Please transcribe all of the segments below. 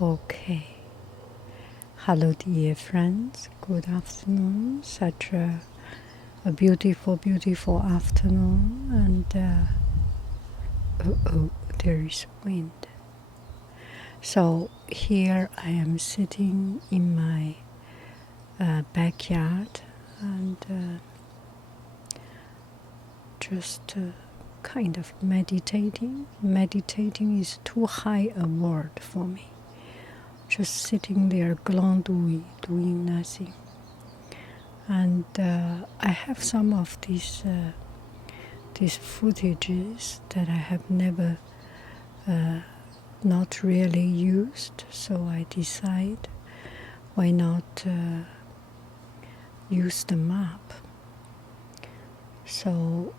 Okay. Hello, dear friends. Good afternoon. Such a beautiful, beautiful afternoon. And there is wind. So here I am sitting in my backyard and just kind of meditating. Meditating is too high a word for me. Just sitting there, glandouille, doing nothing. And I have some of these footages that I have never not really used, so I decide why not use them up. So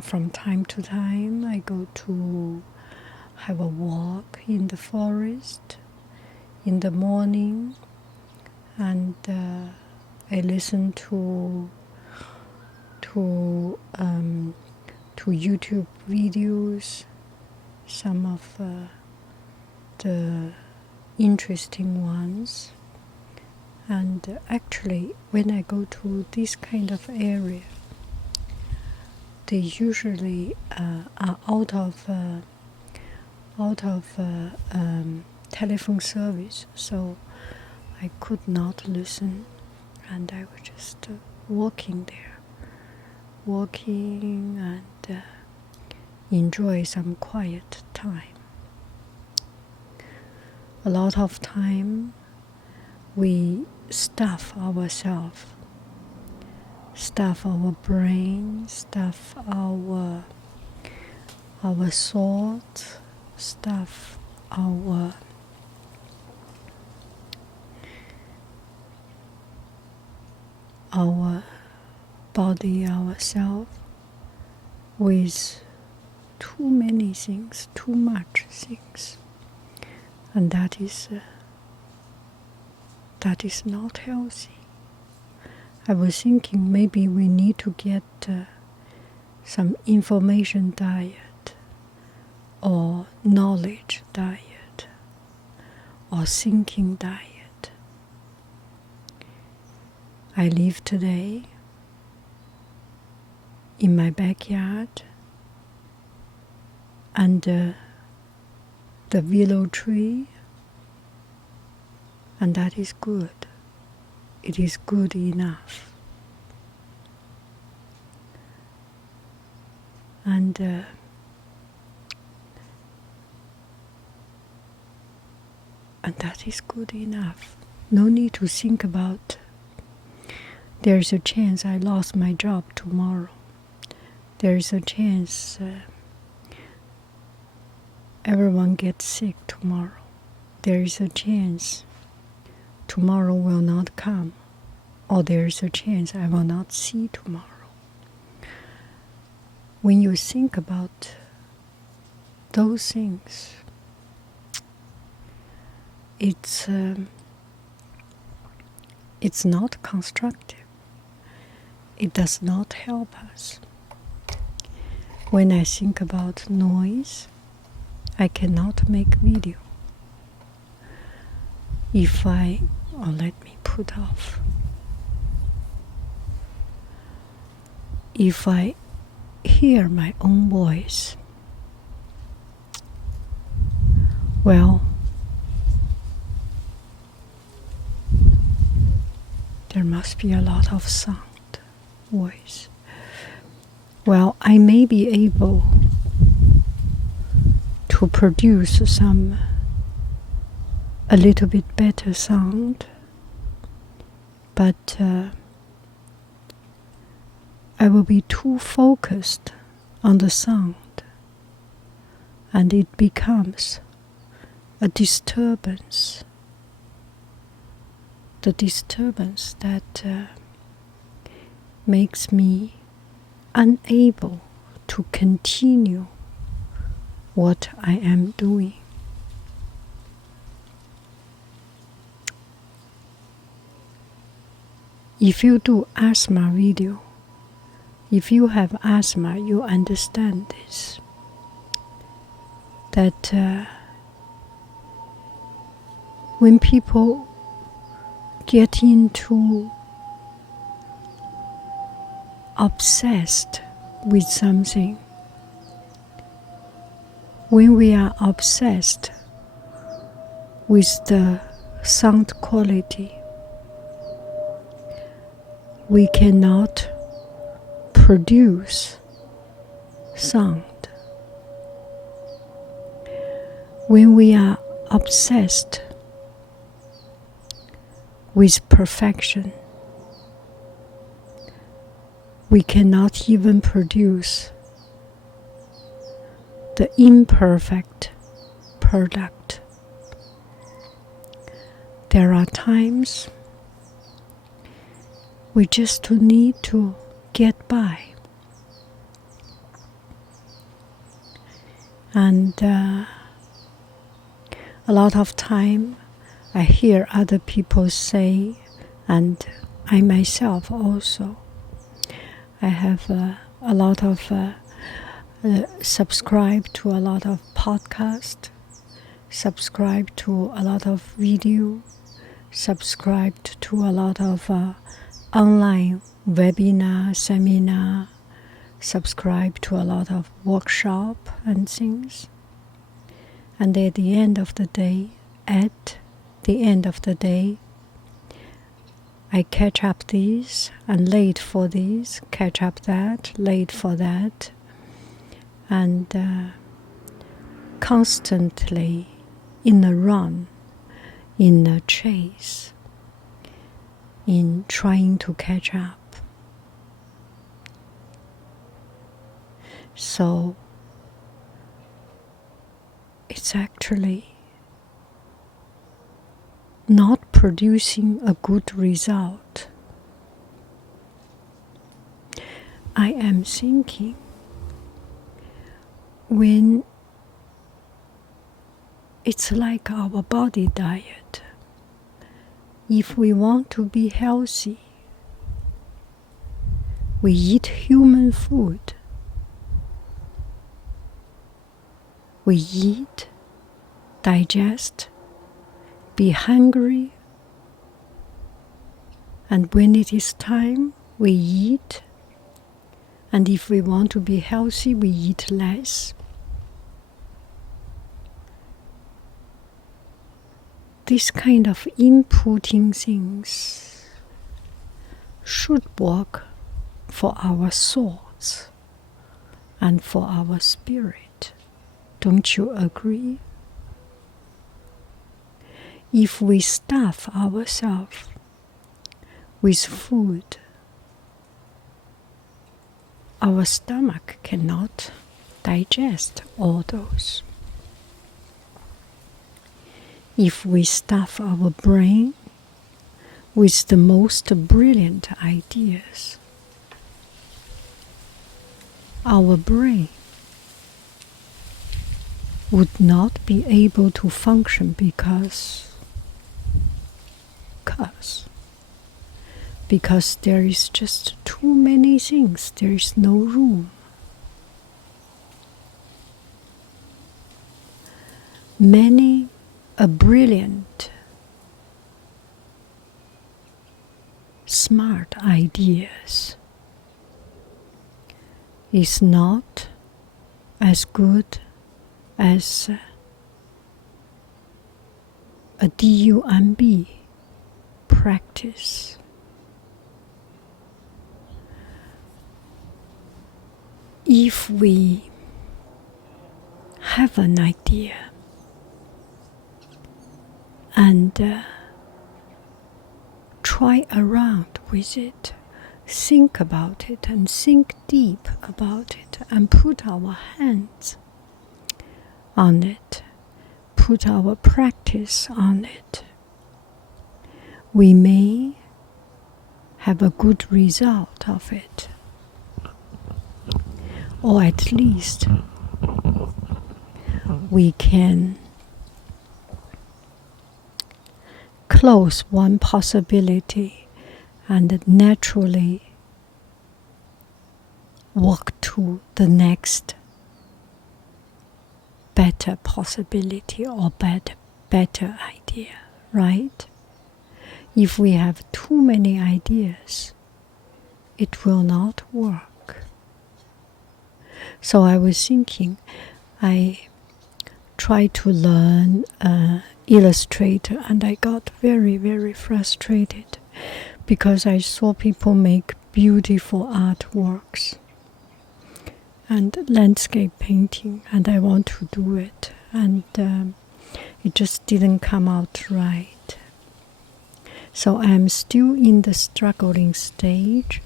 from time to time I go to have a walk in the forest in the morning, and I listen to YouTube videos, some of the interesting ones. And actually, when I go to this kind of area, they usually are out of telephone service, so I could not listen, and I was just walking there, and enjoy some quiet time. A lot of time we stuff ourselves, stuff our brain, stuff our thoughts, stuff our body, ourselves, with too many things, too much things, and that is not healthy. I was thinking maybe we need to get some information diet, or knowledge diet, or thinking diet. I live today in my backyard under the willow tree, and that is good. It is good enough. And that is good enough. No need to think about there's a chance I lost my job tomorrow. There's a chance everyone gets sick tomorrow. There is a chance tomorrow will not come, or there is a chance I will not see tomorrow. When you think about those things, it's not constructive. It does not help us. When I think about noise, I cannot make video. Let me put off. If I hear my own voice, well, there must be a lot of sound, voice. Well, I may be able to produce a little bit better sound, but I will be too focused on the sound, and it becomes a disturbance. The disturbance that makes me unable to continue what I am doing. If you do asthma video, if you have asthma, you understand this. That when people get into obsessed with something, when we are obsessed with the sound quality, we cannot produce sound. When we are obsessed with perfection, we cannot even produce the imperfect product. There are times we just need to get by. And a lot of time I hear other people say, and I myself also, I have a lot of subscribe to a lot of podcasts, subscribe to a lot of video, subscribed to a lot of online webinar, seminar, subscribe to a lot of workshop and things. And at the end of the day, I catch up these and late for these, catch up that, late for that, and constantly in a run, in a chase, in trying to catch up. So it's actually not producing a good result. I am thinking, when it's like our body diet, if we want to be healthy, we eat human food. We eat, digest, be hungry, and when it is time, we eat, and if we want to be healthy, we eat less. This kind of inputting things should work for our thoughts and for our spirit. Don't you agree? If we stuff ourselves with food, our stomach cannot digest all those. If we stuff our brain with the most brilliant ideas, our brain would not be able to function because there is just too many things, there is no room. Many brilliant, smart ideas is not as good as a DUMB practice. If we have an idea and try around with it, think about it and think deep about it and put our hands on it, put our practice on it, we may have a good result of it. Or at least we can close one possibility and naturally walk to the next better possibility or better idea. right? If we have too many ideas, it will not work. So I was thinking, I tried to learn Illustrator, and I got very, very frustrated because I saw people make beautiful artworks and landscape painting, and I want to do it, and it just didn't come out right. So I'm still in the struggling stage,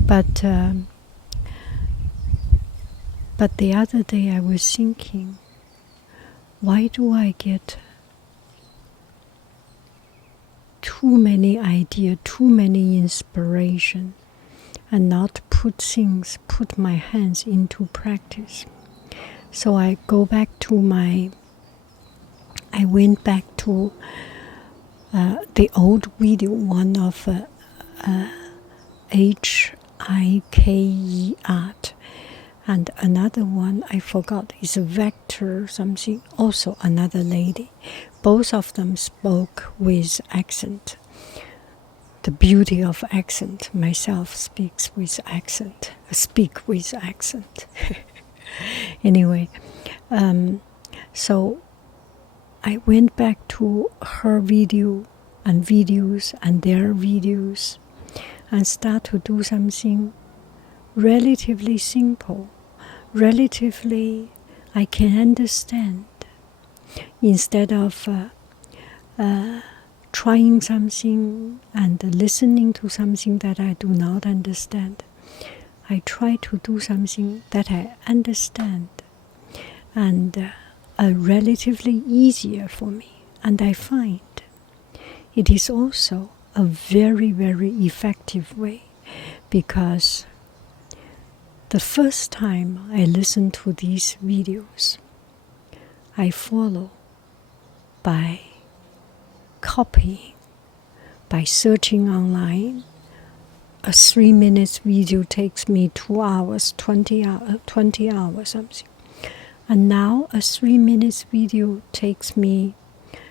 but the other day I was thinking, why do I get too many ideas, too many inspiration, and not put my hands into practice? So I went back to the old video, one of HIKE art, and another one I forgot is a vector something, also another lady. Both of them spoke with accent. The beauty of accent. Myself speak with accent. Anyway, so I went back to her video and videos and their videos and start to do something relatively simple, relatively I can understand, instead of trying something and listening to something that I do not understand. I try to do something that I understand and relatively easier for me. And I find it is also a very, very effective way, because the first time I listen to these videos, I follow by copying, by searching online. A 3-minute video takes me 2 hours, 20 hours something. And now a 3-minute video takes me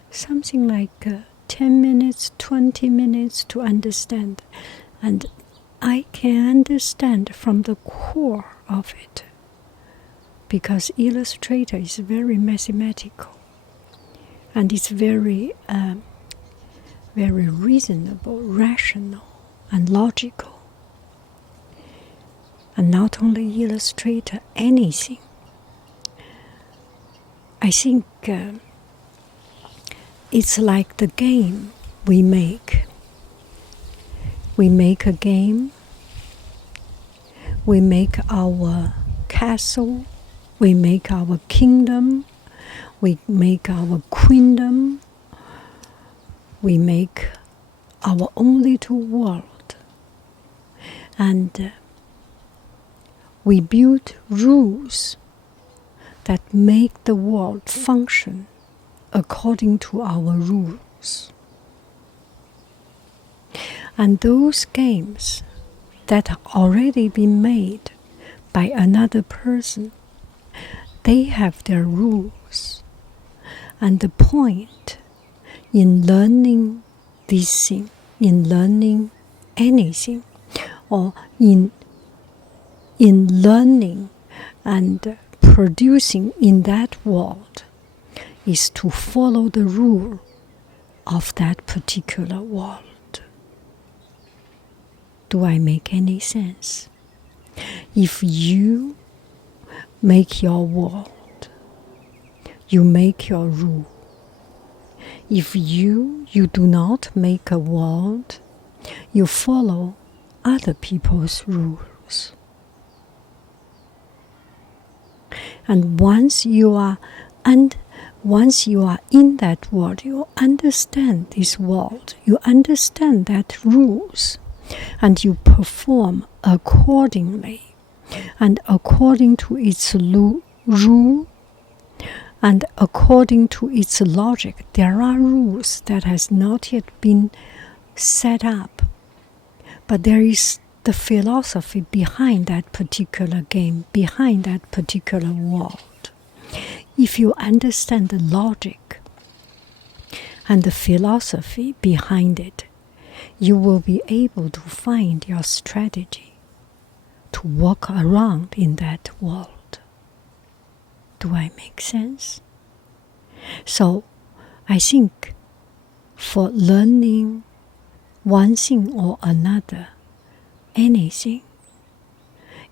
something like 10 minutes, 20 minutes to understand. And I can understand from the core of it, because Illustrator is very mathematical, and it's very, very reasonable, rational, and logical. And not only Illustrator, anything. I think it's like the game we make. We make a game, we make our castle, we make our kingdom, we make our queendom, we make our own little world, and we build rules that make the world function according to our rules. And those games that have already been made by another person, they have their rules. And the point in learning this thing, in learning anything, or in learning and producing in that world, is to follow the rule of that particular world. Do I make any sense? If you make your world, you make your rule. If you do not make a world, you follow other people's rules. And once you are in that world, you understand this world, you understand that rules, and you perform accordingly, and according to its rule, and according to its logic. There are rules that has not yet been set up, but there is the philosophy behind that particular game, behind that particular world. If you understand the logic and the philosophy behind it, you will be able to find your strategy to walk around in that world. Do I make sense? So I think for learning one thing or another, anything,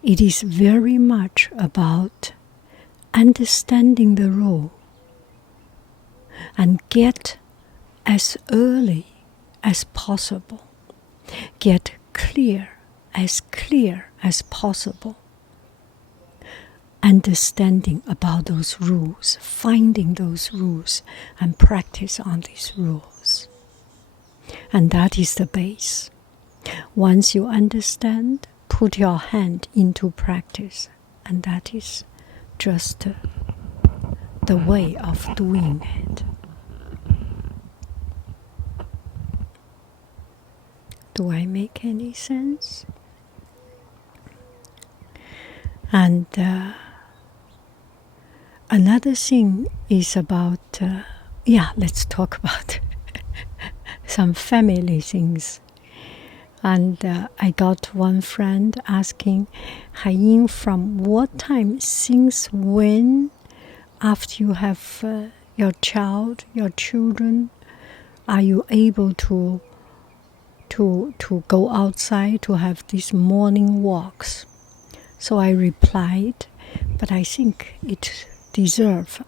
it is very much about understanding the rule and get as early as possible, get clear as possible, understanding about those rules, finding those rules, and practice on these rules. And that is the base. Once you understand, put your hand into practice, and that is just the way of doing it. Do I make any sense? And another thing is about, let's talk about some family things. And I got one friend asking, Haiyin, from what time, since when, after you have your child, your children, are you able to go outside to have these morning walks? So I replied, but I think it deserves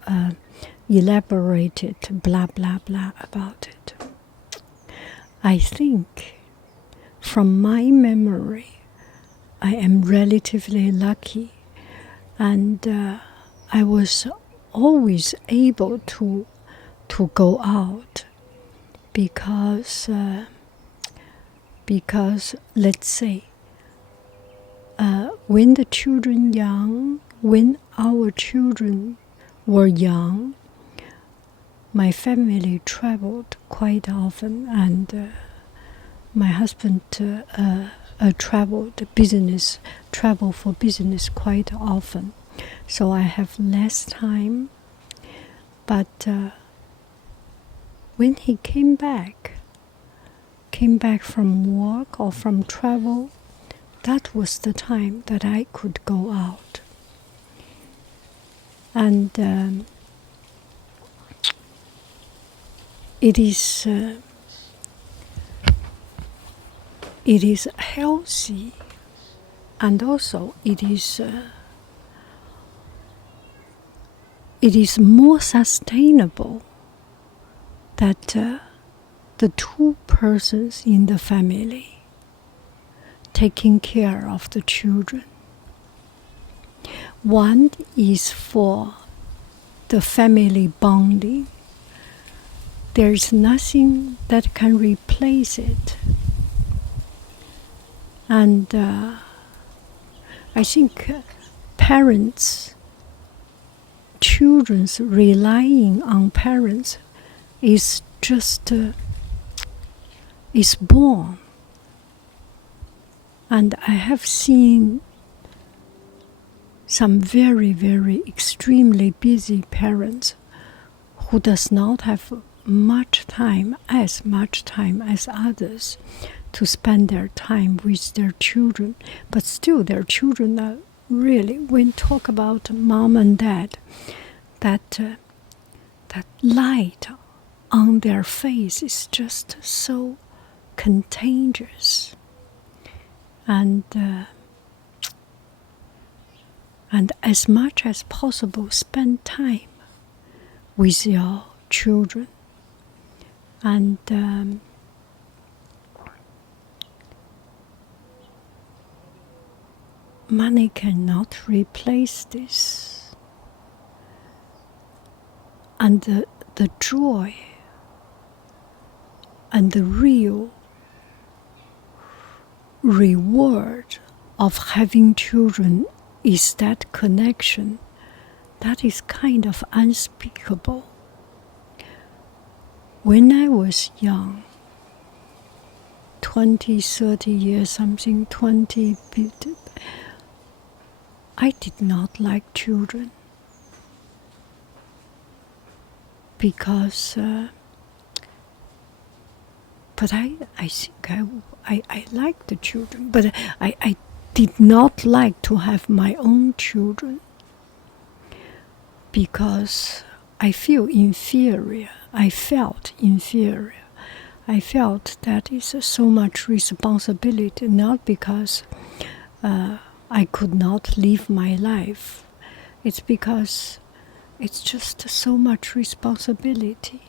elaborated blah blah blah about it. I think from my memory, I am relatively lucky, and I was always able to go out because let's say when our children were young, my family traveled quite often, and my husband traveled for business quite often. So I have less time. But when he came back from work or from travel, that was the time that I could go out. And it is healthy, and also it is more sustainable that the two persons in the family taking care of the children. One is for the family bonding. There is nothing that can replace it. And I think children's relying on parents is just is born. And I have seen some very, very extremely busy parents who does not have much time as others to spend their time with their children. But still their children are really, when talk about mom and dad, that light on their face is just so contagious. And as much as possible, spend time with your children. And money cannot replace this. And the joy and the real reward of having children is that connection that is kind of unspeakable. When I was young, 20, 30 years, something, 20, I did not like children because But I think I like the children, but I did not like to have my own children because I feel inferior. I felt inferior. I felt that it's so much responsibility, not because I could not live my life. It's because it's just so much responsibility.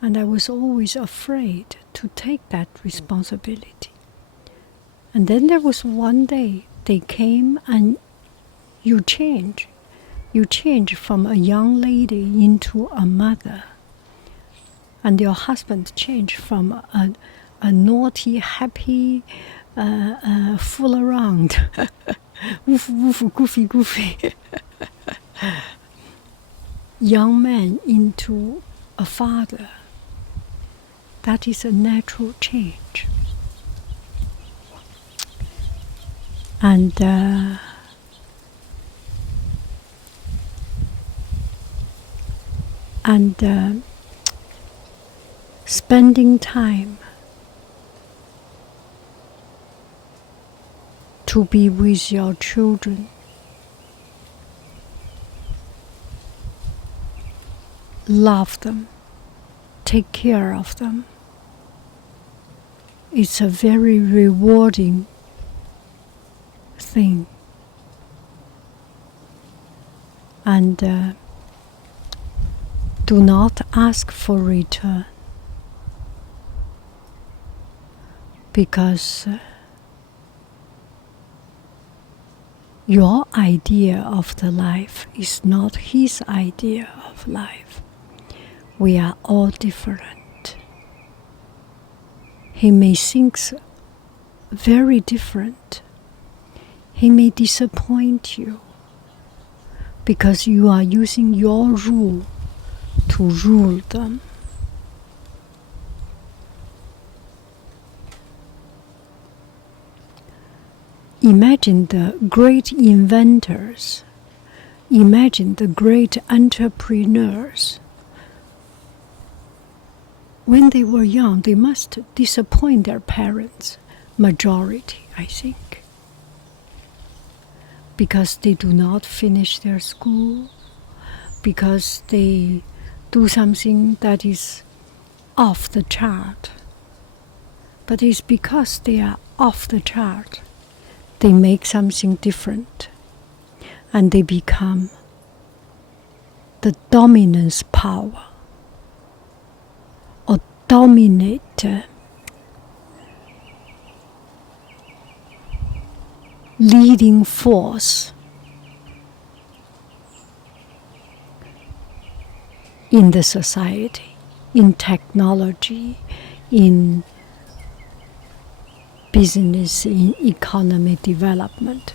And I was always afraid to take that responsibility. And then there was one day they came and you change. You change from a young lady into a mother. And your husband changed from a naughty, happy, fool around, woof woof, goofy, young man into a father. That is a natural change. And spending time to be with your children, love them, take care of them. It's a very rewarding thing. And do not ask for return, because your idea of the life is not his idea of life. We are all different. He may think very different. He may disappoint you because you are using your rule to rule them. Imagine the great inventors. Imagine the great entrepreneurs. When they were young, they must disappoint their parents, majority, I think, because they do not finish their school, because they do something that is off the chart. But it's because they are off the chart. They make something different, and they become the dominance power, or dominate leading force in the society, in technology, in business, in economic development.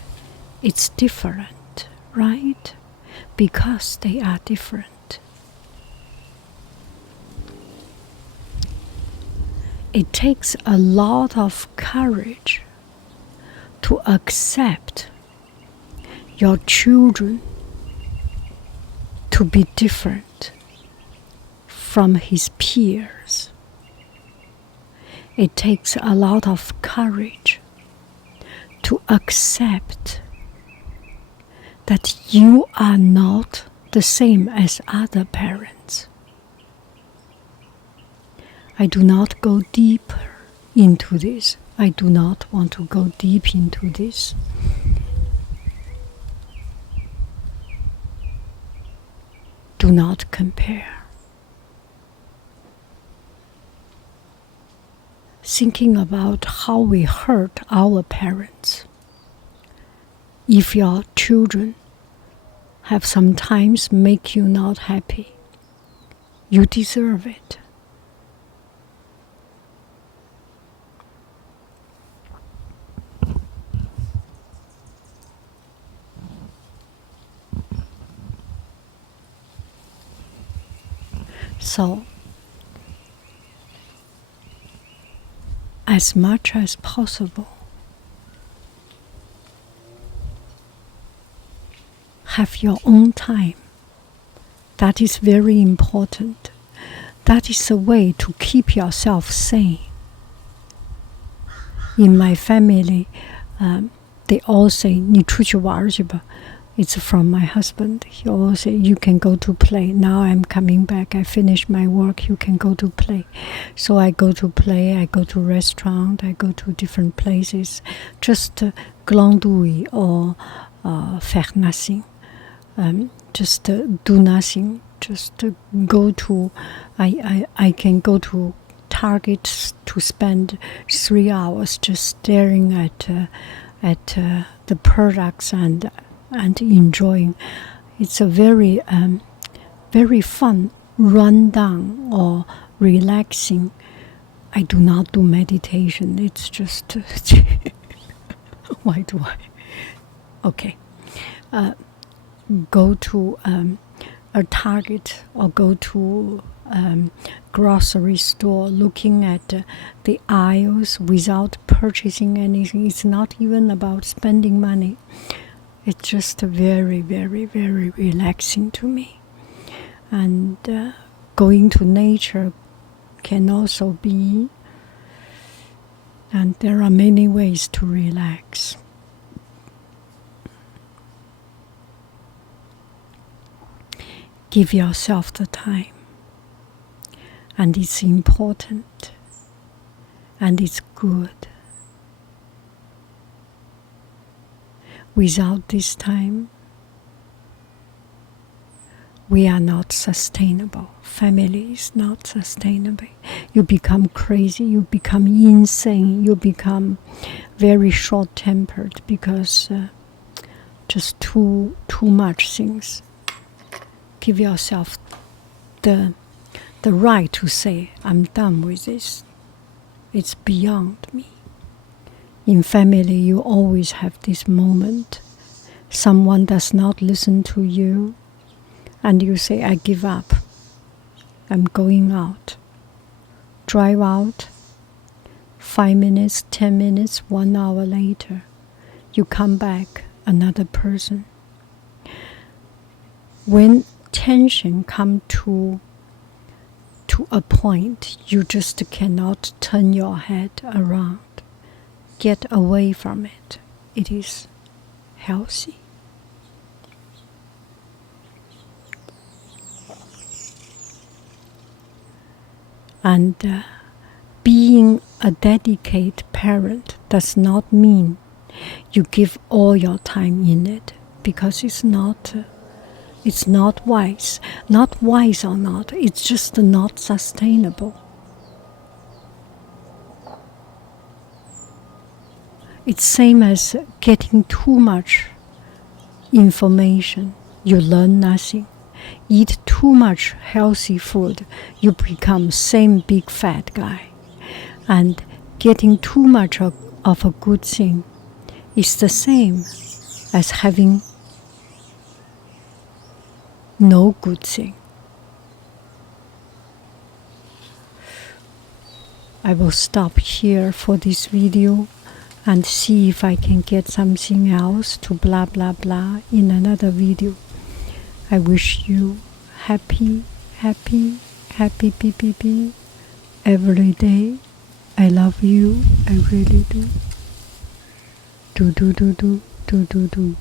It's different, right? Because they are different. It takes a lot of courage to accept your children to be different from his peers. It takes a lot of courage to accept that you are not the same as other parents. I do not go deeper into this. I do not want to go deep into this. Do not compare. Thinking about how we hurt our parents. If your children have sometimes make you not happy, you deserve it. So, as much as possible, have your own time. That is very important. That is a way to keep yourself sane. In my family, they all say 你出去玩去吧. It's from my husband. He always say, you can go to play. Now I'm coming back. I finish my work. You can go to play. So I go to play. I go to restaurant. I go to different places. Just glandouille or faire nothing. Just do nothing. Just go to. I can go to Target to spend 3 hours just staring at the products and enjoying. It's a very very fun rundown or relaxing. I do not do meditation. It's just why do I? Okay, go to a Target or go to grocery store, looking at the aisles without purchasing anything. It's not even about spending money. It's just very, very, very relaxing to me. And going to nature can also be, and there are many ways to relax. Give yourself the time. And it's important. And it's good. Without this time, we are not sustainable. Family is not sustainable. You become crazy, you become insane, you become very short-tempered because just too much things. Give yourself the right to say, I'm done with this. It's beyond me. In family, you always have this moment. Someone does not listen to you, and you say, I give up. I'm going out. Drive out. 5 minutes, 10 minutes, 1 hour later, you come back, another person. When tension comes to a point, you just cannot turn your head around. Get away from it. It is healthy. And being a dedicated parent does not mean you give all your time in it, because it's not wise. Not wise or not, it's just not sustainable. It's same as getting too much information. You learn nothing. Eat too much healthy food, you become same big fat guy. And getting too much of a good thing is the same as having no good thing. I will stop here for this video and see if I can get something else to blah blah blah in another video. I wish you happy PPP every day. I love you. I really do. Do.